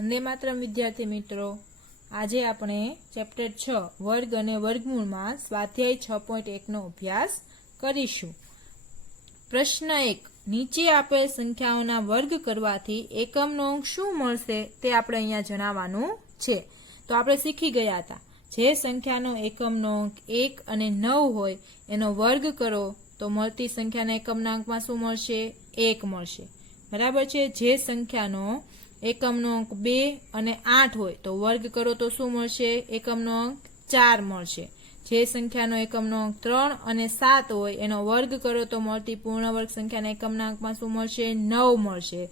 वंदे मातरम विद्यार्थी मित्रों, आज આપણે ચેપ્ટર 6 વર્ગ અને વર્ગમૂળમાં સ્વાધ્યાય 6.1 નો અભ્યાસ કરીશું। પ્રશ્ન 1, નીચે આપેલ સંખ્યાઓના વર્ગ કરવાથી એકમનો અંક શું મળશે તે આપણે અહીંયા જણાવવાનું છે। તો આપણે શીખી ગયા હતા, જે સંખ્યાનો એકમનો અંક 1 અને 9 હોય એનો વર્ગ કરો તો મળતી સંખ્યાના એકમના અંકમાં શું મળશે? 1 મળશે। બરાબર છે। જે સંખ્યાનો એકમનો અંક 2 અને 8 હોય તો વર્ગ કરો તો શું મળશે? એકમનો અંક 4 મળશે। જે સંખ્યાનો એકમનો અંક 3 અને 7 હોય એનો વર્ગ કરો તો મળતી પૂર્ણ વર્ગ સંખ્યાના એકમના અંકમાં શું મળશે? 9 મળશે।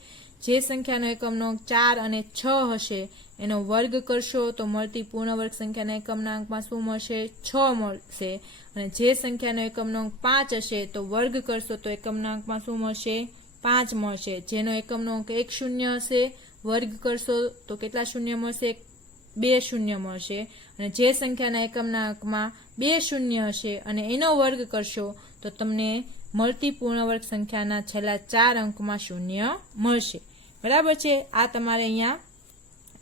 જે સંખ્યાનો એકમનો અંક 4 અને 6 હશે એનો વર્ગ કરશો તો મળતી પૂર્ણ વર્ગ સંખ્યાના એકમના અંકમાં શું મળશે? 6 મળશે। અને જે સંખ્યાનો એકમનો અંક 5 હશે તો વર્ગ કરશો તો એકમના અંકમાં શું મળશે? 5 મળશે। જેનો એકમનો અંક 1 શૂન્ય હશે વર્ગ કરશો તો કેટલા શૂન્ય મળશે? 2 શૂન્ય મળશે। અને જે સંખ્યાના એકમના અંકમાં 2 શૂન્ય હશે અને એનો વર્ગ કરશો તો તમને મળતી પૂર્ણ વર્ગ સંખ્યાના છેલ્લા 4 અંકમાં શૂન્ય મળશે। બરાબર છે। આ તમારે અહીંયા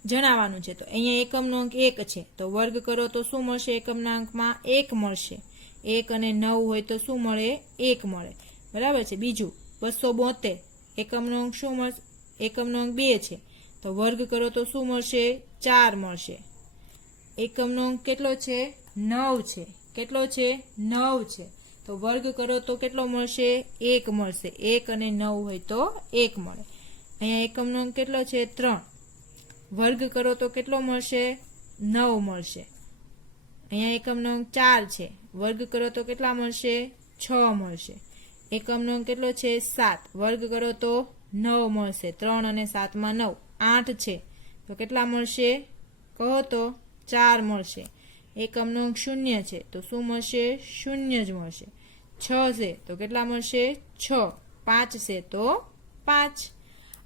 જણાવવાનું છે। તો અહીંયા એકમનો અંક 1 છે તો વર્ગ કરો તો શું મળશે? એકમના અંકમાં 1 મળશે। 1 અને 9 હોય તો શું મળે? 1 મળે। બરાબર છે। બીજું 272 એકમનો અંક શું મળશે? એકમનો અંક 2 છે તો વર્ગ કરો તો શું મળશે? 4 મળશે। એકમનો અંક કેટલો છે? 9 છે। કેટલો છે? 9 છે તો વર્ગ કરો તો કેટલો મળશે? 1 મળશે। 1 અને 9 હોય તો 1 મળે। અહીંયા એકમનો અંક કેટલો છે? 3 વર્ગ કરો તો કેટલો મળશે? 9 મળશે। અહીંયા એકમનો અંક 4 છે વર્ગ કરો તો કેટલા મળશે? 6 મળશે। એકમનો અંક કેટલો છે? 7 વર્ગ કરો તો 9 મળશે। 3 અને 7 માં 9 8 છે તો કેટલા મળશે? કહો તો 4 મળશે। એકમનો અંક 0 છે તો શું મળશે? 0 જ મળશે। 6 છે તો કેટલા મળશે? 6। 5 છે તો 5।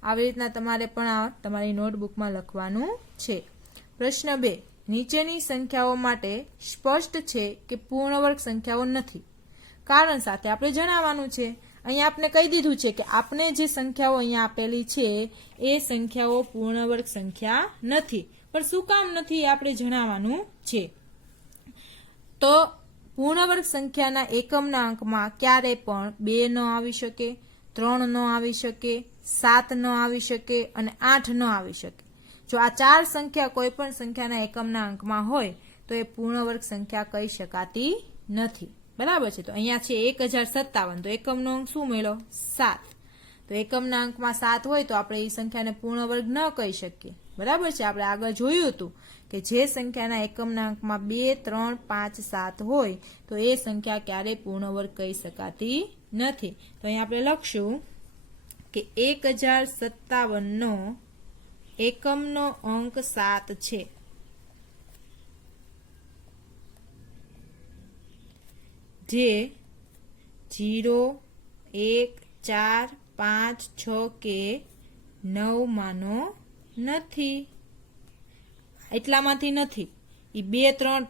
આવી રીતના તમારે પણ આ તમારી નોટબુકમાં લખવાનું છે। પ્રશ્ન 2, નીચેની સંખ્યાઓ માટે સ્પષ્ટ છે કે પૂર્ણ વર્ગ સંખ્યાઓ નથી। કારણ સાથે આપણે જણાવવાનું છે। અહીંયા આપણે કહી દીધું છે કે આપણે જે સંખ્યાઓ અહીંયા આપેલી છે એ સંખ્યાઓ પૂર્ણ વર્ગ સંખ્યા નથી, પણ શું કામ નથી આપણે જણાવવાનું છે। તો પૂર્ણ વર્ગ સંખ્યાના એકમના અંકમાં ક્યારે પણ 2 ન આવી શકે, 3 ન આવી શકે, 7 ન આવી શકે અને 8 ન આવી શકે। જો આ 4 સંખ્યા કોઈ પણ સંખ્યાના એકમના અંકમાં હોય તો એ પૂર્ણ વર્ગ સંખ્યા કહી શકાતી નથી। બરાબર છે। તો અહીંયા છે 1057 તો એકમનો અંક શું મળ્યો? 7। તો એકમના અંકમાં 7 હોય તો આપણે એ સંખ્યાને પૂર્ણ વર્ગ ન કહી શકીએ। બરાબર છે। આપણે આગળ જોયું હતું કે જે સંખ્યાના એકમના અંકમાં 2, 3, 5, 7 હોય તો એ સંખ્યા ક્યારેય પૂર્ણ વર્ગ કહી શકાતી નથી। તો અહીંયા આપણે લખશું કે 1057 નો એકમનો અંક 7 છે। જે 0, 1, 4, 5, 6 કે 9 માનો નથી। એટલામાંથી નથી, એ 2, 3,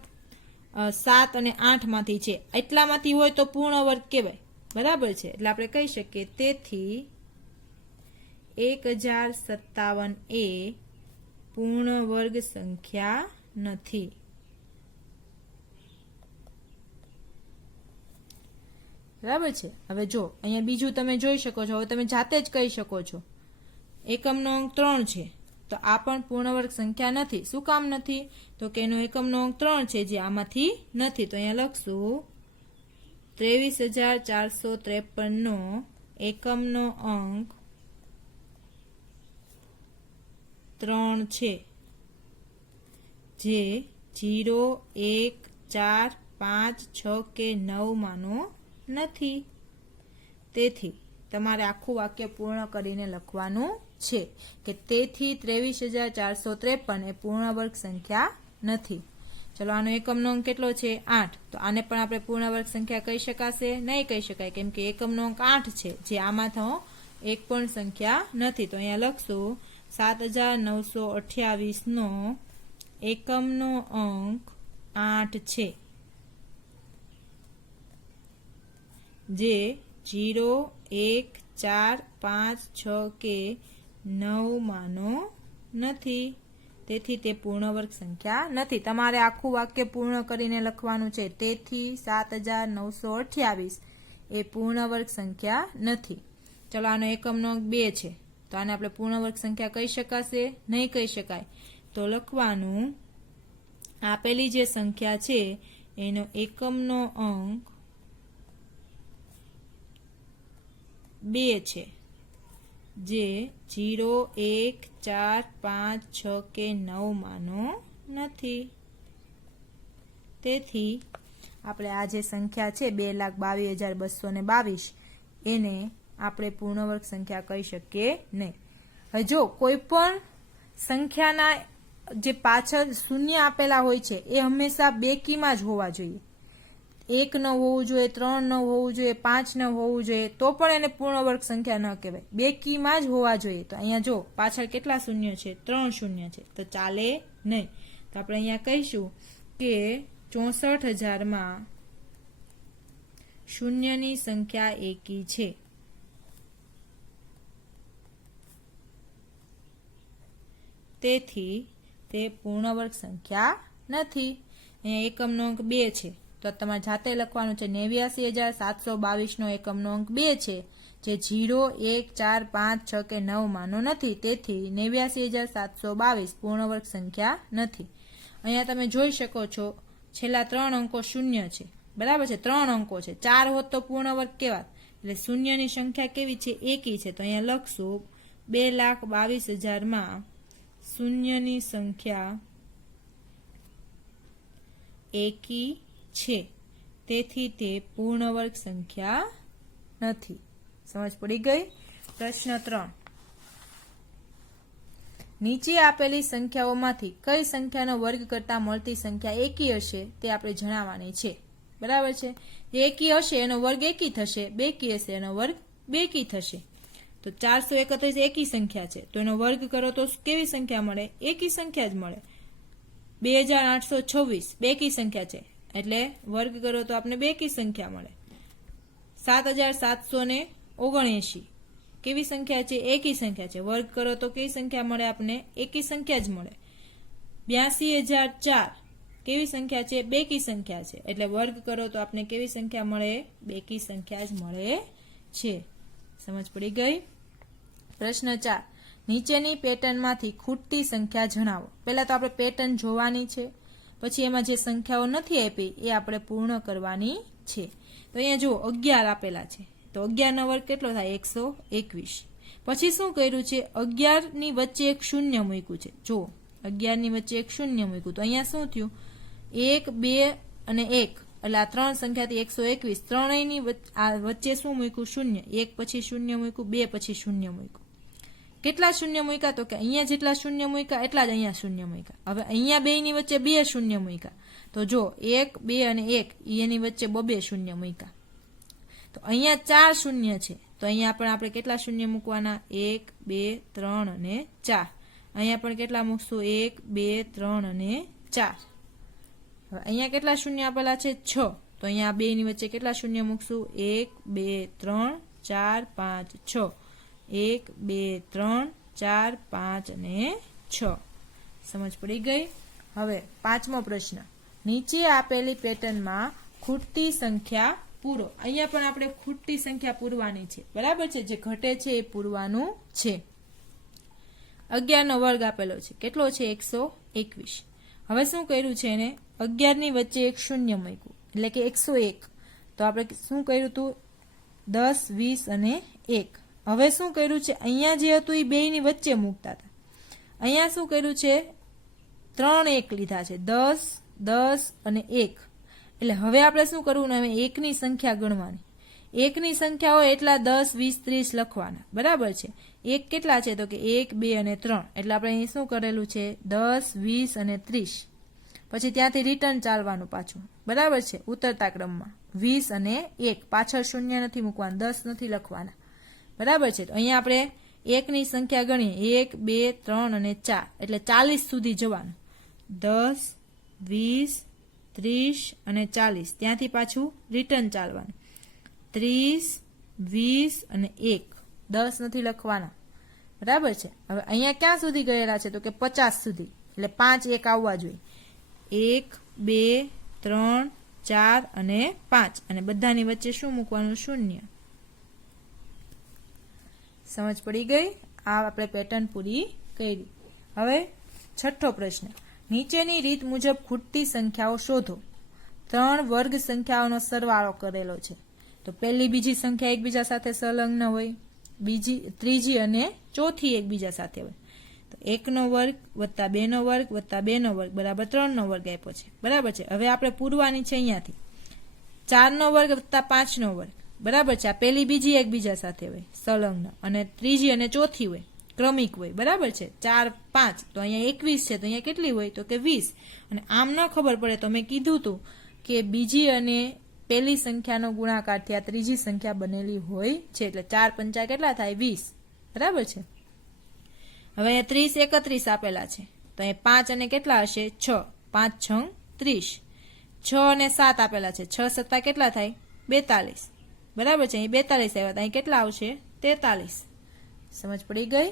7 અને 8 માંથી છે। એટલામાંથી હોય તો પૂર્ણ વર્ગ કહેવાય। બરાબર છે। એટલે આપણે કહી શકીએ તેથી 1057 એ પૂર્ણ વર્ગ સંખ્યા નથી। બરાબર છે। હવે જો અહીંયા બીજું તમે જોઈ શકો છો, હવે તમે જાતે જ કહી શકો છો એકમનો અંક 3 છે તો આ પણ પૂર્ણ વર્ગ સંખ્યા નથી। શું કામ નથી? તો કે એનો એકમનો અંક 3 છે જે આમાંથી નથી। તો અહીંયા લખશું 23,453 નો એકમનો અંક 3 છે। જે 0, 1, 4, 5, 6 કે 9 માનો નથી। તેથી તમારે આખું વાક્ય પૂર્ણ કરીને લખવાનું છે કે તેથી 23,453 એ પૂર્ણ વર્ગ સંખ્યા નથી। ચલો આનો એકમનો અંક કેટલો છે? 8। તો આને પણ આપણે પૂર્ણ વર્ગ સંખ્યા કહી શકાશે? નહીં કહી શકાય, કેમ કે એકમનો અંક 8 છે જે આમાં તો એક પણ સંખ્યા નથી। તો અહીંયા લખશું 7,928 નો એકમનો અંક 8 છે। જે 0, 1, 4, 5, 6 કે 9 માનો નથી, તેથી તે પૂર્ણ વર્ગ સંખ્યા નથી. તમારે આખું વાક્ય પૂર્ણ કરીને લખવાનું છે. તેથી 7928 એ પૂર્ણ વર્ગ સંખ્યા નથી. ચલો, આનો એકમનો અંક 2 છે, તો આને આપણે પૂર્ણ વર્ગ સંખ્યા કહી શકાશે? નહીં કહી શકાય. તો લખવાનું, આપેલી જે સંખ્યા છે એનો એકમનો અંક 2 છે, જે 0, 1, 4, 5, 6 કે 9 માનો નથી. તેથી આપણે આ જે સંખ્યા છે 2,22,222 એને આપણે પૂર્ણ વર્ગ સંખ્યા કહી શકીએ નહીં. હવે જો કોઈ પણ સંખ્યાના જે પાછળ શૂન્ય આપેલા હોય છે એ હંમેશા બેકીમાં જ હોવા જોઈએ. 1 ન હોવું જોઈએ, 3 ન હોવું જોઈએ, 5 ન હોવું જોઈએ, તો પણ એને પૂર્ણ વર્ગ સંખ્યા ન કહેવાય. બેકીમાં જ હોવા જોઈએ. તો અહીંયા જો પાછળ કેટલા શૂન્ય છે? 3 શૂન્ય છે, તો ચાલે નહીં. તો આપણે અહીંયા કહીશું કે 64,000માં શૂન્યની સંખ્યા એકી છે. તેથી તે પૂર્ણ વર્ગ સંખ્યા નથી. અહીંયા એકમનો અંક 2 છે, તો તમારે જાતે લખવાનું છે. 89,722 નો એકમનો અંક 2 છે, જે 0, 1, 4, 5, 6 કે 9 માનો નથી. તેથી 89,722 પૂર્ણ વર્ગ સંખ્યા નથી. અહીંયા તમે જોઈ શકો છો છેલ્લા 3 અંકો શૂન્ય છે, બરાબર છે? 3 અંકો છે. 4 હોત તો પૂર્ણ વર્ગ કેવાત. એટલે શૂન્યની સંખ્યા કેવી છે? એકી છે. તો અહીંયા લખશું 2,22,000માં શૂન્યની સંખ્યા એકી છે, તેથી તે પૂર્ણ વર્ગ સંખ્યા નથી. સમજ પડી ગઈ? પ્રશ્ન 3, નીચે આપેલી સંખ્યાઓમાંથી કઈ સંખ્યાનો વર્ગ કરતા મળતી સંખ્યા એકી હશે તે આપણે જણાવવાની છે. બરાબર છે? એકી હશે એનો વર્ગ એકી થશે, બેકી હશે એનો વર્ગ બેકી થશે. તો 431 એકી સંખ્યા છે, તો એનો વર્ગ કરો તો કેવી સંખ્યા મળે? એકી સંખ્યા જ મળે. 2,826 બેકી સંખ્યા છે, એટલે વર્ગ કરો તો આપણે બેકી સંખ્યા મળે. 7,779 કેવી સંખ્યા છે? એકી સંખ્યા છે, વર્ગ કરો તો કેવી સંખ્યા મળે? આપણે એકી સંખ્યા જ મળે. 82,004 કેવી સંખ્યા છે? બેકી સંખ્યા છે, એટલે વર્ગ કરો તો આપણે કેવી સંખ્યા મળે? બેકી સંખ્યા જ મળે છે. સમજ પડી ગઈ? પ્રશ્ન 4, નીચેની પેટર્નમાંથી ખૂટતી સંખ્યા જણાવો. પહેલા તો આપણે પેટર્ન જોવાની છે, પછી એમાં જે સંખ્યાઓ નથી આપી એ આપણે પૂર્ણ કરવાની છે. તો અહીંયા જુઓ 11 આપેલા છે, તો 11 નો વર્ગ કેટલો થાય? 121. પછી શું કર્યું છે? 11 ની વચ્ચે એક શૂન્ય મૂક્યું છે. જુઓ 11 ની વચ્ચે એક શૂન્ય મૂક્યું, તો અહીંયા શું થયું? 1, 2 અને 1, એટલે આ 3 સંખ્યાથી 121. ત્રણેયની વચ્ચે શું મૂક્યું? શૂન્ય. 1 પછી શૂન્ય મૂક્યું, 2 પછી શૂન્ય મૂક્યું. કેટલા શૂન્ય મૂક્યા? તો કે અહીંયા જેટલા શૂન્ય મૂક્યા એટલા જ અહીંયા શૂન્ય મૂક્યા. હવે અહીંયા બેયની વચ્ચે 2 શૂન્ય મૂક્યા, તો જો 1, 2 અને 1 એની વચ્ચે 2 શૂન્ય મૂક્યા. તો અહીંયા 4 શૂન્ય છે, તો અહીંયા પણ આપણે કેટલા શૂન્ય મૂકવાના? 1, 2, 3 અને 4. અહીંયા પણ કેટલા મૂકશું? 1, 2, 3 અને 4. હવે અહીંયા કેટલા શૂન્ય આપેલા છે? 6. તો અહીંયા બેયની વચ્ચે કેટલા શૂન્ય મૂકશું? 1, 2, 3, 4, 5, 6. 1, 2, 3, 4, 5 અને 6. સમજ પડી ગઈ? હવે 5મો પ્રશ્ન, નીચે આપેલી પેટર્નમાં ખૂટતી સંખ્યા પૂરો. અહીંયા પણ આપણે ખૂટતી સંખ્યા પૂરવાની છે, બરાબર છે? જે ઘટે છે એ પૂરવાનું છે. 11 નો વર્ગ આપેલો છે, કેટલો છે? 121. હવે શું કર્યું છે? એને 11 ની વચ્ચે એક શૂન્ય મૂક્યું, એટલે કે 101. તો આપણે શું કર્યું હતું? 10, 20 અને 1. હવે શું કર્યું છે? અહીંયા જે હતું એ બેયની વચ્ચે મૂકતા હતા. અહીંયા શું કર્યું છે? 3 1 લીધા છે, 10, 10 અને 1. એટલે હવે આપણે શું કરવું? હવે 1 ની સંખ્યા ગણવાની. 1 ની સંખ્યા હોય એટલા 10, 20, 30 લખવાના, બરાબર છે? 1 કેટલા છે? તો કે 1, 2 અને 3. એટલે આપણે અહીં શું કરેલું છે? 10, 20 અને 30. પછી ત્યાંથી રિટર્ન ચાલવાનું પાછું, બરાબર છે? ઉતરતા ક્રમમાં 20 અને 1. પાછળ શૂન્ય નથી મૂકવાના, 10 નથી લખવાના, બરાબર છે? તો અહીંયા આપણે 1 ની સંખ્યા ગણીએ 1, 2, 3 અને 4, એટલે 40 સુધી જવાનું. 10, 20, 30 અને 40. ત્યાંથી પાછું રિટર્ન ચાલવાનું. 30, 20 અને 1. 10 નથી લખવાના. બરાબર છે। હવે અહીંયા ક્યાં સુધી ગયેલા છે? તો કે 50 સુધી, એટલે 5 1 આવવા જોઈએ। 1 2 3 4 અને 5, અને બધાની વચ્ચે શું મૂકવાનું? 0। સમજ પડી ગઈ? આ આપણે પેટર્ન પૂરી કરી। હવે છઠ્ઠો પ્રશ્ન, નીચેની રીત મુજબ ખૂટતી સંખ્યાઓ શોધો। 3 વર્ગ સંખ્યાઓનો સરવાળો કરેલો છે, તો પહેલી બીજી સંખ્યા એકબીજા સાથે સંલગ્ન હોય, ત્રીજી અને ચોથી એકબીજા સાથે હોય, તો 1 નો વર્ગ વત્તા 2 નો વર્ગ વત્તા 2 નો વર્ગ બરાબર 3 નો વર્ગ આપ્યો છે, બરાબર છે। હવે આપણે પૂરવાની છે અહીંયાથી 4 નો વર્ગ વત્તા 5 નો વર્ગ, બરાબર છે। આ પહેલી બીજી એકબીજા સાથે હોય સંલગ્ન, અને ત્રીજી અને ચોથી હોય ક્રમિક હોય, બરાબર છે। 4 5 તો અહીંયા 21 છે, તો અહીંયા કેટલી હોય? તો કે 20। અને આમ ન ખબર પડે તો મેં કીધું હતું કે બીજી અને પહેલી સંખ્યાનો ગુણાકારથી આ ત્રીજી સંખ્યા બનેલી હોય છે, એટલે 4 5 કેટલા થાય? 20, બરાબર છે। હવે અહીંયા 30 31 આપેલા છે, તો અહીંયા 5 અને કેટલા હશે? 6, 5 6 30। 6 અને 7 આપેલા છે, 6 7 કેટલા થાય? 42, બરાબર છે। અહીં 42 આવ્યા, અહીં કેટલા આવશે? 43। સમજ પડી ગઈ?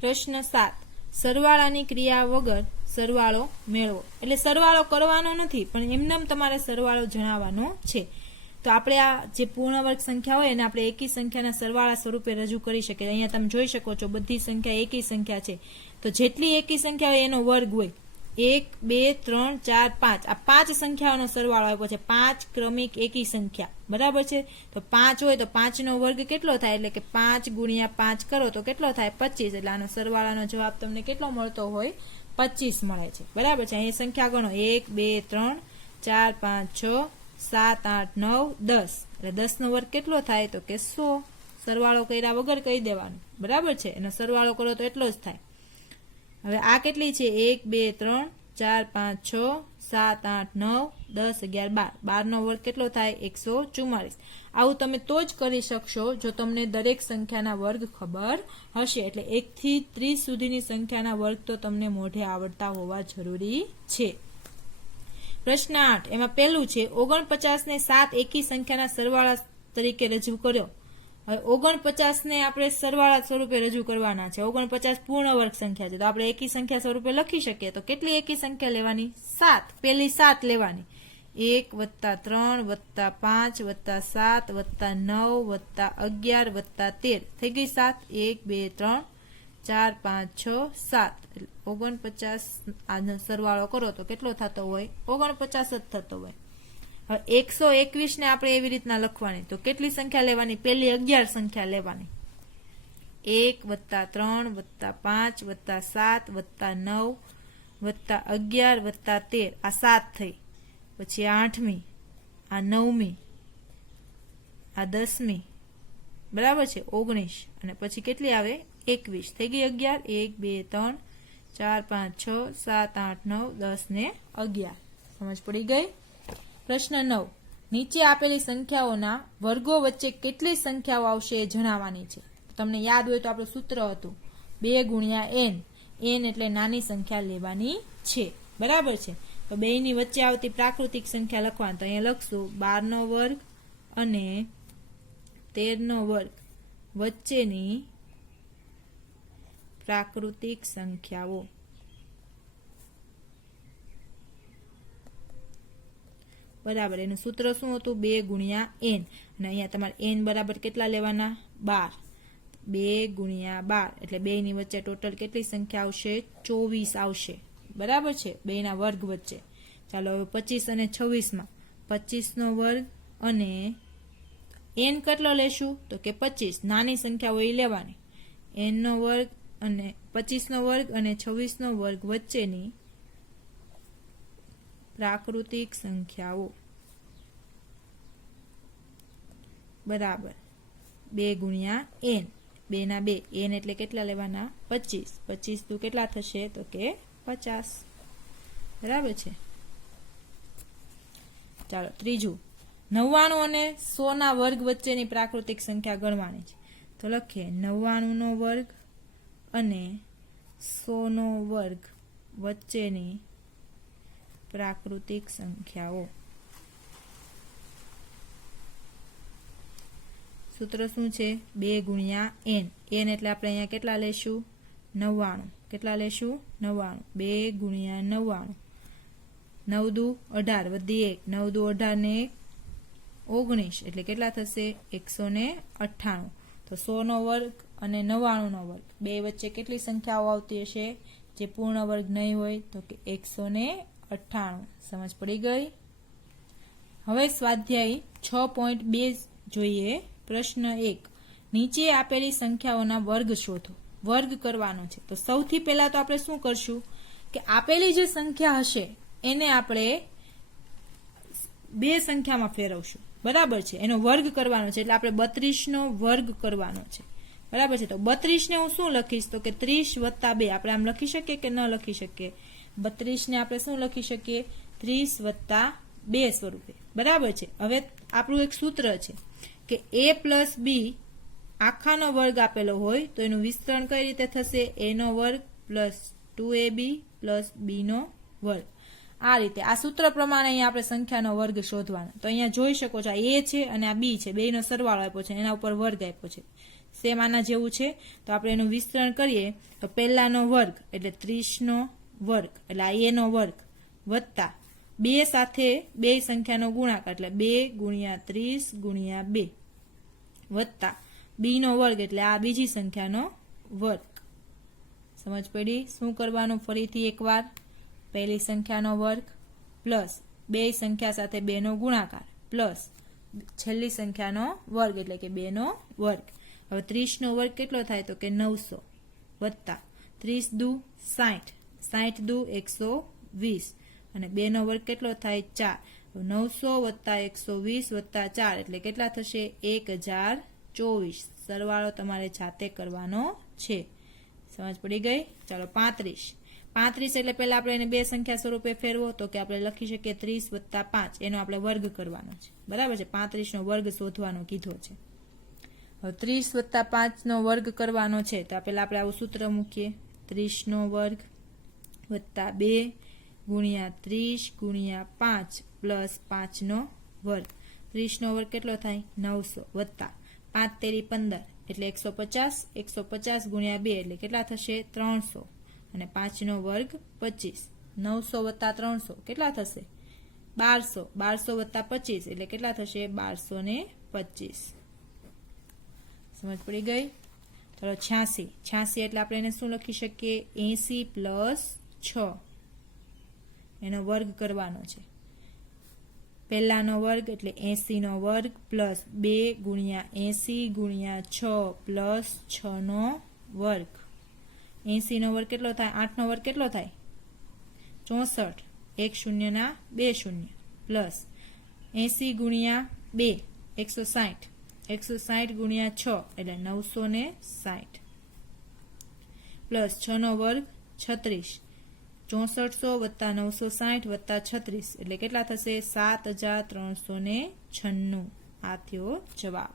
પ્રશ્ન 7, સરવાળાની ક્રિયા વગર સરવાળો મેળવો। એટલે સરવાળો કરવાનો નથી, પણ એમનેમ તમારે સરવાળો જણાવવાનો છે। તો આપણે આ જે પૂર્ણ વર્ગ સંખ્યા હોય એને આપણે એકી સંખ્યાના સરવાળા સ્વરૂપે રજૂ કરી શકીએ। અહીંયા તમે જોઈ શકો છો બધી સંખ્યા એકી સંખ્યા છે, તો જેટલી એકી સંખ્યા હોય એનો વર્ગ હોય। 1 2 3 4 5, આ 5 સંખ્યાઓનો સરવાળો આપ્યો છે, 5 ક્રમિક એકી સંખ્યા, બરાબર છે। તો 5 હોય તો 5 નો વર્ગ કેટલો થાય? એટલે કે 5 ગુણ્યા 5 કરો તો કેટલો થાય? 25। એટલે આનો સરવાળાનો જવાબ તમને કેટલો મળતો હોય? 25 મળે છે, બરાબર છે। અહીં સંખ્યા ગણો, 1 2 3 4 5 6 7 8 9 10, એટલે 10 નો વર્ગ કેટલો થાય? તો કે 100। સરવાળો કર્યા વગર કહી દેવાનું, બરાબર છે। એનો સરવાળો કરો તો એટલો જ થાય। હવે આ કેટલી છે? 1 2 3 4 5 6 7 8 9 10 11 12, 12 નો વર્ગ કેટલો થાય? 144। આવું તમે તો જ કરી શકશો જો તમને દરેક સંખ્યાના વર્ગ ખબર હશે। એટલે 1 થી 30 સુધીની સંખ્યાના વર્ગ તો તમને મોઢે આવડતા હોવા જરૂરી છે। પ્રશ્ન 8, એમાં પહેલું છે 49 ને 7 એકી સંખ્યાના સરવાળા તરીકે રજૂ કર્યો। હવે 49 ને આપણે સરવાળા સ્વરૂપે રજૂ કરવાના છે। 49 પૂર્ણ વર્ગ સંખ્યા છે, તો આપણે એકી સંખ્યા સ્વરૂપે લખી શકીએ। તો કેટલી એકી સંખ્યા લેવાની? 7, પહેલી 7 લેવાની। 1 વત્તા 3 વત્તા 5 વત્તા 7 વત્તા 9 વત્તા 11 વત્તા 13 થઈ ગઈ 7। 1 2 3 4 5 6 7, એટલે 49 આનો સરવાળો કરો તો કેટલો થતો હોય? 49 જ થતો હોય। હવે 121 ને આપણે એવી રીતના લખવાની, તો કેટલી સંખ્યા લેવાની? પહેલી 11 સંખ્યા લેવાની। 1 વત્તા 3 વત્તા 5 વત્તા 7 વત્તા 9 વત્તા 11 વત્તા 13, આ 7 થઈ। પછી 8મી, આ 9મી, આ 10મી, બરાબર છે, 19, અને પછી કેટલી આવે? 21 થઈ ગઈ 11। 1 2 3 4 5 6 7 8 9 10 ને 11। સમજ પડી ગઈ? પ્રશ્ન 9, નીચે આપેલી સંખ્યાઓના વર્ગો વચ્ચે કેટલી સંખ્યાઓ આવશે એ જણાવવાની છે। તમને યાદ હોય તો આપણું સૂત્ર હતું 2 ગુણ્યા n, n એટલે નાની સંખ્યા લેવાની છે, બરાબર છે। તો 2 ની વચ્ચે આવતી પ્રાકૃતિક સંખ્યા લખવાની, તો અહીંયા લખશું 12 નો વર્ગ અને 13 નો વર્ગ વચ્ચેની પ્રાકૃતિક સંખ્યાઓ, બરાબર। એનું સૂત્ર શું હતું? 2 ગુણ્યા n, અને અહીંયા તમારે n બરાબર કેટલા લેવાના? 12। 2 ગુણ્યા 12 એટલે 2 ની વચ્ચે ટોટલ કેટલી સંખ્યા આવશે? 24 આવશે, બરાબર છે, 2 ના વર્ગ વચ્ચે। ચાલો હવે 25 અને 26 માં 25 નો વર્ગ અને n કેટલો લેશું? તો કે 25, નાની સંખ્યા હોય લેવાની। n નો વર્ગ અને 25 નો વર્ગ અને 26 નો વર્ગ વચ્ચેની પ્રાકૃતિક સંખ્યાઓ, બરાબર 2 ગુણ્યા n, 2 ના 2, n એટલે કેટલા લેવાના? 25, 25 તો કેટલા થશે? તો કે 50, બરાબર છે। ચાલો ત્રીજું, 99 અને 100 ના વર્ગ વચ્ચેની પ્રાકૃતિક સંખ્યા ગણવાની છે। તો લખીએ 99 નો વર્ગ અને 100 નો વર્ગ વચ્ચેની પ્રાકૃતિક સંખ્યાઓ। સૂત્ર શું છે? 2 ગુણ્યા n. n એટલે આપણે અહીંયા કેટલા લેશું? 99. કેટલા લેશું? 99. 2 ગુણ્યા 99. 9 દુ 18 વધી 1. 9 દુ 18 ને 19 એટલે કેટલા થશે? 198. તો 100 નો વર્ગ અને 99 નો વર્ગ બે વચ્ચે કેટલી સંખ્યાઓ આવતી હશે જે પૂર્ણ વર્ગ નહીં હોય? તો કે 198. સમજ પડી ગઈ? હવે સ્વાધ્યાય 6.2 જોઈએ. પ્રશ્ન 1. નીચે આપેલી સંખ્યાઓના વર્ગ શોધો. વર્ગ કરવાનો છે. તો સૌથી પહેલા તો આપણે શું કરશું કે આપેલી જે સંખ્યા હશે એને આપણે બે સંખ્યામાં ફેરવશું. બરાબર છે? એનો વર્ગ કરવાનો છે એટલે આપણે 32 નો વર્ગ કરવાનો છે. બરાબર છે? તો 32 ને હું શું લખીશ? તો કે 30 + 2. આપણે આમ લખી શકીએ કે ન લખી શકીએ? 32 ને આપણે શું લખી શકીએ? 30 + 2 સ્વરૂપે. બરાબર છે? હવે આપણું એક સૂત્ર છે કે a + b આખાનો વર્ગ આપેલો હોય તો એનું વિસ્તરણ કઈ રીતે થશે? a નો વર્ગ + 2ab + b નો વર્ગ. આ રીતે આ સૂત્ર પ્રમાણે અહીંયા આપણે સંખ્યાનો વર્ગ શોધવાનો. તો અહીંયા જોઈ શકો છો, આ a છે અને આ b છે, બેયનો સરવાળો આપ્યો છે, એના ઉપર વર્ગ આપ્યો છે. સેમ આના જેવું છે. તો આપણે એનું વિસ્તરણ કરીએ તો પહેલાનો વર્ગ એટલે 30 નો વર્ગ એટલે આ a નો વર્ગ વત્તા 2 સાથે બે સંખ્યાનો ગુણાકાર એટલે 2 ગુણ્યા 30 ગુણ્યા 2 વત્તા b નો વર્ગ એટલે આ બીજી સંખ્યાનો વર્ગ. સમજ પડી? શું કરવાનું? ફરીથી એકવાર પહેલી સંખ્યાનો વર્ગ પ્લસ બે સંખ્યા સાથે 2 નો ગુણાકાર પ્લસ છેલ્લી સંખ્યાનો વર્ગ એટલે કે 2 નો વર્ગ. હવે 30 નો વર્ગ કેટલો થાય? તો કે 900 વત્તા 30 દુ 60, 60 દુ 120 અને 2 નો વર્ગ કેટલો થાય? 4. 900 વત્તા 120 વત્તા 4 એટલે કેટલા થશે? 1024. સરવાળો તમારે જાતે કરવાનો છે. સમજ પડી ગઈ? ચાલો 35. 35 એટલે પહેલા આપણે એને બે સંખ્યા સ્વરૂપે ફેરવો તો કે આપણે લખી શકીએ 30 + 5. એનો આપણે વર્ગ કરવાનો છે. બરાબર છે? 35 નો વર્ગ શોધવાનો કીધો છે. હવે 30 + 5 નો વર્ગ કરવાનો છે તો પહેલા આપણે આવું સૂત્ર મૂકીએ. 30 નો વર્ગ વત્તા 2 ગુણ્યા 30 ગુણ્યા 5 પ્લસ 5 નો વર્ગ. 30 નો વર્ગ કેટલો થાય? 900 વત્તા 5 તેરી 15 એટલે 150. 150 ગુણ્યા 2 એટલે કેટલા થશે? 300 અને 5 નો વર્ગ 25. 900 વત્તા 300 કેટલા થશે? 1200. 1200 વત્તા 25 એટલે કેટલા થશે? 1225. સમજ પડી ગઈ? ચાલો 86. 86 એટલે આપણે એને શું લખી શકીએ? 80 + 6 એનો વર્ગ કરવાનો છે. પહેલાનો વર્ગ એટલે 80 નો વર્ગ પ્લસ 2 ગુણ્યા 80 ગુણ્યા 6 પ્લસ 6 નો વર્ગ. 80 નો વર્ગ કેટલો થાય? 8 નો વર્ગ કેટલો થાય? 64. 1 શૂન્ય ના 2 શૂન્ય પ્લસ 80 ગુણ્યા 2 160. 160 ગુણ્યા 6 એટલે 960 પ્લસ 6 નો વર્ગ 36. 6400 વત્તા 960 વત્તા 36 એટલે કેટલા થશે? 7396. આ થયો જવાબ.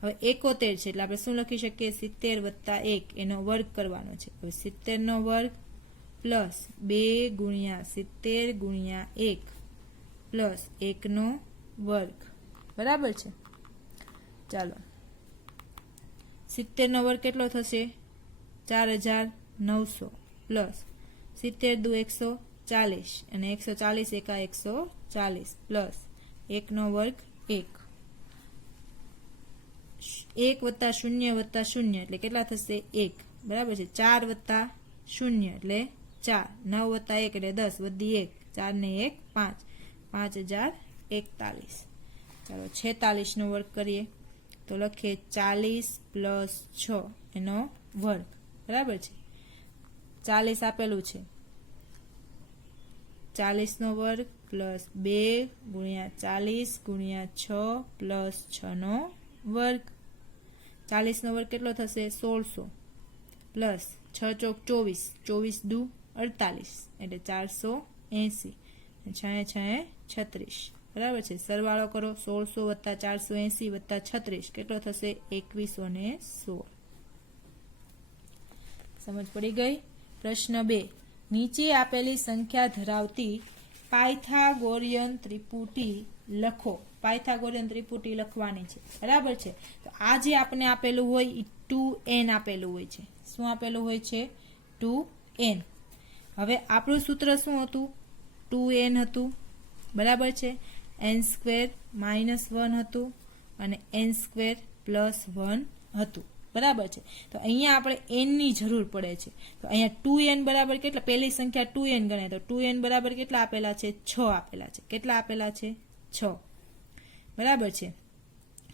હવે 71 છે એટલે આપણે શું લખી શકીએ? 70 વત્તા 1 એનો વર્ગ કરવાનો છે. હવે 70 નો વર્ગ પ્લસ 2 ગુણ્યા 70 ગુણ્યા 1 પ્લસ 1 નો વર્ગ. બરાબર છે? ચાલો 70 નો વર્ગ કેટલો થશે? 4900 પ્લસ 70 દુ 140 અને 140 એકા 140 પ્લસ 1 નો વર્ગ 1. 1 વત્તા 0 વત્તા 0 એટલે કેટલા થશે? 1. બરાબર છે? 4 વત્તા 0 એટલે 4. 9 વત્તા 1 એટલે 10 વધી 1. 4 ને 1 5. 5041. ચાલો 46 નો વર્ગ કરીએ તો લખીએ 40 + 6 એનો વર્ગ. બરાબર છે? 40 આપેલું છે. 40 નો વર્ગ પ્લસ 2 ગુણ્યા 40 ગુણ્યા 6 પ્લસ 6 નો વર્ગ. 40 નો વર્ગ કેટલો થશે? 1600 પ્લસ 6 ચોક 24. 24 દુ 48 એટલે 480. 6 6 36. બરાબર છે? સરવાળો કરો. 1600 વત્તા 480 વત્તા 36 કેટલો થશે? 2116. સમજ પડી ગઈ? પ્રશ્ન 2. નીચે આપેલી સંખ્યા ધરાવતી પાયથાગોરિયન ત્રિપુટી લખો. પાયથાગોરિયન ત્રિપુટી લખવાની છે, બરાબર છે। તો આ જે આપણે આપેલું હોય એ 2n આપેલું હોય છે। શું આપેલું હોય છે? 2n। હવે આપણું સૂત્ર શું હતું? 2n હતું, બરાબર છે। n² -1 હતું અને n² +1 હતું, બરાબર છે। તો અહીંયા આપણે n ની જરૂર પડે છે। તો અહીંયા 2n બરાબર કેટલા? પહેલી સંખ્યા 2n ગણાય તો 2n બરાબર કેટલા આપેલા છે? 6 આપેલા છે। કેટલા આપેલા છે? 6, બરાબર છે।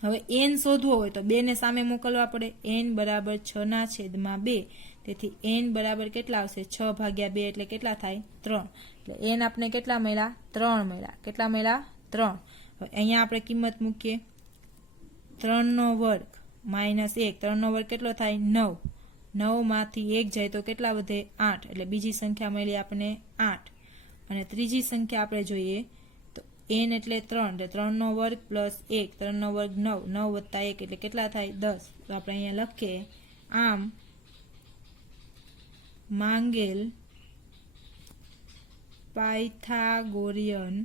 હવે n શોધવો હોય તો 2 ને સામે મોકલવા પડે। n બરાબર 6/2, તેથી n બરાબર કેટલા આવશે? 6/2 એટલે કેટલા થાય? 3। એટલે n આપણે કેટલા મળ્યા? 3 મળ્યા। કેટલા મળ્યા? 3। હવે અહીંયા આપણે કિંમત મૂકીએ। 3² -1, 3² કેટલો થાય? 9। 9 માંથી 1 જાય તો કેટલા વધે? 8। એટલે બીજી સંખ્યા મળી આપણે 8। અને ત્રીજી સંખ્યા આપણે જોઈએ તો n એટલે 3, એટલે 3² +1, 3² 9, 9 + 1 એટલે કેટલા થાય? 10। તો આપણે અહીંયા લખીએ, આમ માંગેલ પાયથાગોરિયન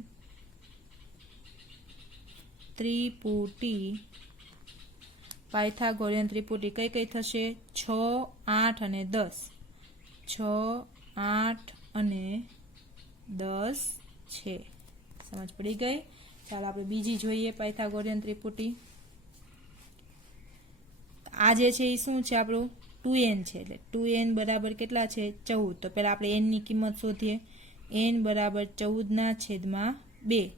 ત્રિપુટી, પાયથાગોરિયન ત્રિપુટી કઈ કઈ થશે? 6, 8 અને 10। 6, 8 અને 10 છે। સમજ પડી ગઈ? ચાલો આપણે બીજી જોઈએ પાયથાગોરિયન ત્રિપુટી। આ જે છે એ શું છે? આપણું 2n છે, એટલે 2n બરાબર કેટલા છે? 14। તો પહેલા આપણે n ની કિંમત શોધીએ। n બરાબર 14/2,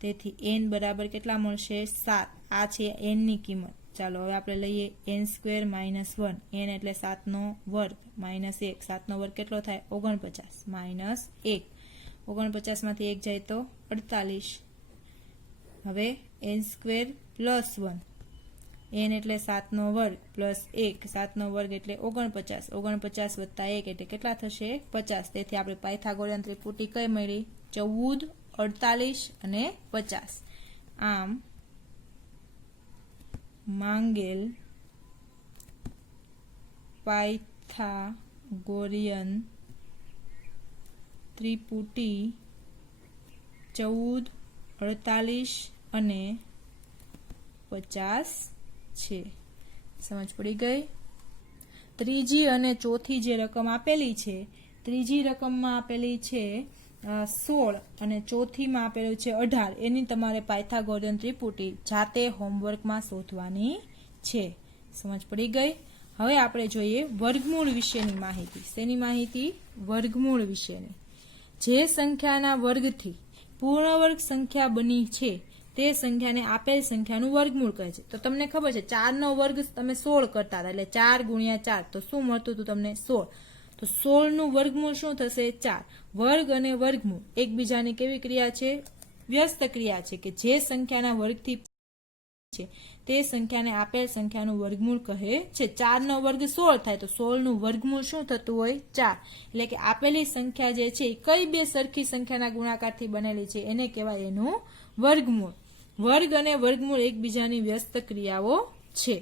તેથી n બરાબર કેટલા મળશે? 7। આ છે n ની કિંમત। ચાલો હવે આપણે લઈએ n² -1, n એટલે 7² -1, 7² કેટલો થાય? 49 -1, 49 માંથી 1 જાય તો 48। હવે n² +1, n એટલે 7² +1, 7² એટલે 49, 49 + 1 એટલે કેટલા થશે? 50। તેથી આપણે પાયથાગોરિયન ત્રિપુટી કઈ મળી? 14, 48 અને 50। આમ માંગેલ પાયથાગોરિયન ત્રિપુટી 14, 48 અને 50 છે। સમજ પડી ગઈ? ત્રીજી અને ચોથી જે રકમ આપેલી છે, ત્રીજી રકમમાં આપેલી છે 16 અને ચોથીમાં આપેલું છે 18, એની તમારે પાયથાગોરિયન ત્રિપુટી જાતે હોમવર્કમાં શોધવાની છે। સમજ પડી ગઈ? હવે આપણે જોઈએ વર્ગમૂળ વિશેની માહિતી। શેની માહિતી? વર્ગમૂળ વિશેની। જે સંખ્યાના વર્ગથી પૂર્ણ વર્ગ સંખ્યા બની છે તે સંખ્યાને આપેલ સંખ્યાનું વર્ગમૂળ કહે છે। તો તમને ખબર છે 4 નો વર્ગ તમે 16 કરતા હતા, એટલે 4 × 4 તો શું મળતું હતું તમને? 16। તો 16 નું વર્ગમૂળ શું થશે? 4। વર્ગ અને વર્ગમૂળ એકબીજાની કેવી ક્રિયા છે? વ્યસ્ત ક્રિયા છે, કે જે સંખ્યાના વર્ગથી છે તે સંખ્યાને આપેલ સંખ્યાનું વર્ગમૂળ કહે છે। 4 નો વર્ગ 16 થાય તો 16 નું વર્ગમૂળ શું થતું હોય? 4। એટલે કે આપેલી સંખ્યા જે છે એ કઈ બે સરખી સંખ્યાના ગુણાકારથી બનેલી છે એને કહેવાય એનું વર્ગમૂળ। વર્ગ અને વર્ગમૂળ એકબીજાની વ્યસ્ત ક્રિયાઓ છે।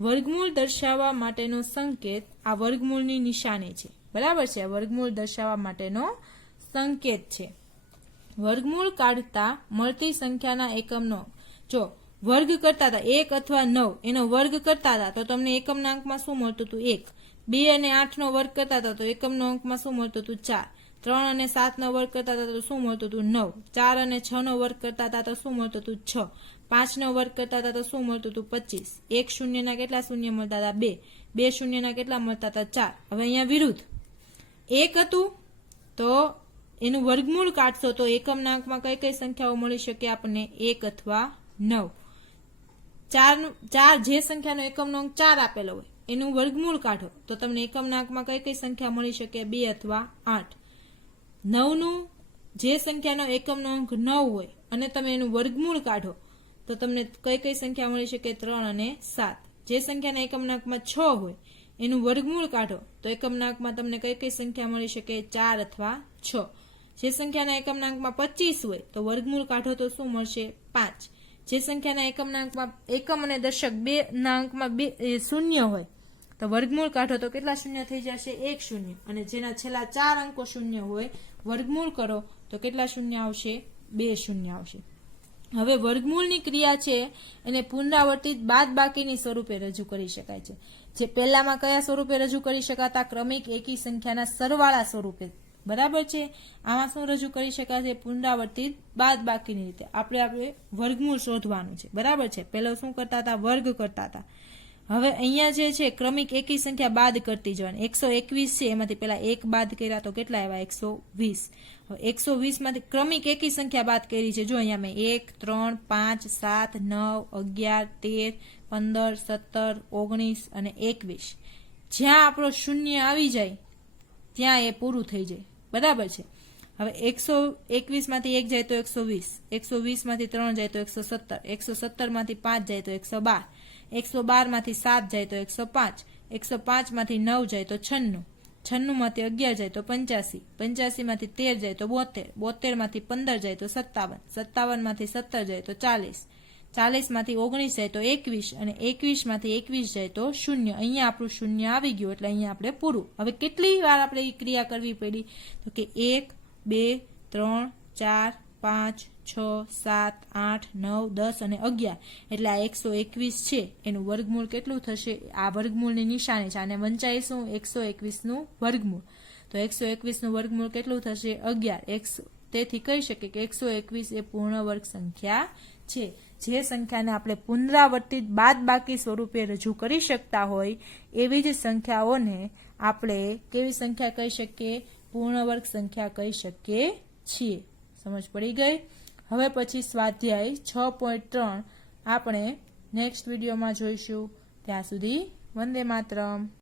વર્ગમૂળ દર્શાવવા માટેનો સંકેત આ વર્ગમૂળની નિશાની છે, બરાબર છે? આ વર્ગમૂળ દર્શાવવા માટેનો સંકેત છે। વર્ગમૂળ કાઢતા મળતી સંખ્યાના એકમનો, જો વર્ગ કરતા હતા 1 અથવા 9 એનો વર્ગ કરતા હતા તો તમને એકમના અંકમાં શું મળતું હતું? 1। 2 અને 8 નો વર્ગ કરતા હતા તો એકમના અંકમાં શું મળતું હતું? 4। 3 અને 7 નો વર્ગ કરતા હતા તો શું મળતું હતું? 9। 4 અને 6 નો વર્ગ કરતા હતા તો શું મળતું હતું? 6। 5 નો વર્ગ કરતા હતા તો શું મળતું હતું? 25। 1 શૂન્યના કેટલા શૂન્ય મળતા હતા? 2। 2 શૂન્યના કેટલા મળતા હતા? 4। હવે અહીંયા વિરુદ્ધ 1 હતું તો એનું વર્ગમૂળ કાઢશો તો એકમના અંકમાં કઈ કઈ સંખ્યાઓ મળી શકે આપણને? 1 અથવા 9। 4 જે સંખ્યાનો એકમનો અંક 4 આપેલો હોય એનું વર્ગમૂળ કાઢો તો તમને એકમના અંકમાં કઈ કઈ સંખ્યા મળી શકે? 2 અથવા 8। 9 નું જે સંખ્યાનો એકમનો અંક 9 હોય અને તમે એનું વર્ગમૂળ કાઢો તો તમને કઈ કઈ સંખ્યા મળી શકે? 3 અને 7। જે સંખ્યાના એકમના અંકમાં 6 હોય એનું વર્ગમૂળ કાઢો તો એકમના અંકમાં તમને કઈ કઈ સંખ્યા મળી શકે? 4 અથવા 6। જે સંખ્યાના એકમના અંકમાં 25 હોય તો વર્ગમૂળ કાઢો તો શું મળશે? 5। જે સંખ્યાના એકમના અંકમાં એકમ અને દશક બે ના અંકમાં 2 શૂન્ય હોય તો વર્ગમૂળ કાઢો તો કેટલા શૂન્ય થઈ જશે? 1 શૂન્ય। અને જેના છેલ્લા 4 અંકો શૂન્ય હોય વર્ગમૂળ કરો તો કેટલા શૂન્ય આવશે? 2 શૂન્ય આવશે। હવે વર્ગમૂળની ક્રિયા છે એને પુનરાવર્તિત બાદબાકીની સ્વરૂપે રજૂ કરી શકાય છે. જે પહેલામાં કયા સ્વરૂપે રજૂ કરી શકાતા? ક્રમિક એકી સંખ્યાના સરવાળા સ્વરૂપે. બરાબર છે. આમાં શું રજૂ કરી શકાય છે? પુનરાવર્તિત બાદબાકીની રીતે. આપણે વર્ગમૂળ શોધવાનું છે. બરાબર છે. પહેલો શું કરતા હતા? વર્ગ કરતા હતા. હવે અહીંયા જે છે ક્રમિક એકી સંખ્યા બાદ કરતી જવાની. 121 છે એમાંથી પેલા 1 બાદ કર્યા તો કેટલા આવ્યા? 120. હવે 120 માંથી ક્રમિક એકી સંખ્યા બાદ કરી છે. જો અહીંયા મેં 1, 3, 5, 7, 9, 11, 13, 15, 17, 19 અને 21. જ્યાં આપણો શૂન્ય આવી જાય ત્યાં એ પૂરું થઈ જાય. બરાબર છે. હવે 121 માંથી 1 જાય તો 120, 120 માંથી 3 જાય તો 117, 117 માંથી 5 જાય તો 112, 112 માંથી 7 જાય તો 105, 105 માંથી 9 જાય તો 96, 96 માંથી 11 જાય તો 85, 85 માંથી 13 જાય તો 72, 72 માંથી 15 જાય તો 57, 57 માંથી 17 જાય તો 40, 40 માંથી 19 જાય તો 21 અને 21 માંથી 21 જાય તો 0. અહીંયા આપણું શૂન્ય આવી ગયું એટલે અહીંયા આપણે પૂરું. હવે કેટલી વાર આપણે એ ક્રિયા કરવી પડી? તો કે 1, 2, 3, 4, 5, 6, 7, 8, 9, 10 અને 11. એટલે આ 121 છે એનું વર્ગમૂળ કેટલું થશે? આ વર્ગમૂળની નિશાની છે. આને વંચાઈશું 121 નું વર્ગમૂળ. તો 121 નું વર્ગમૂળ કેટલું થશે? 11. તેથી કહી શકીએ કે 121 એ પૂર્ણ વર્ગ સંખ્યા છે. જે સંખ્યાને આપણે પુનરાવર્તિત બાદબાકી સ્વરૂપે રજૂ કરી શકતા હોય એવી જ સંખ્યાઓને આપણે કેવી સંખ્યા કહી શકીએ? પૂર્ણ વર્ગ સંખ્યા કહી શકીએ છીએ. સમજ પડી ગઈ? હવે પછી સ્વાધ્યાય 6.3 આપણે નેક્સ્ટ વિડીયોમાં જોઈશું. ત્યાં સુધી વંદે માતરમ.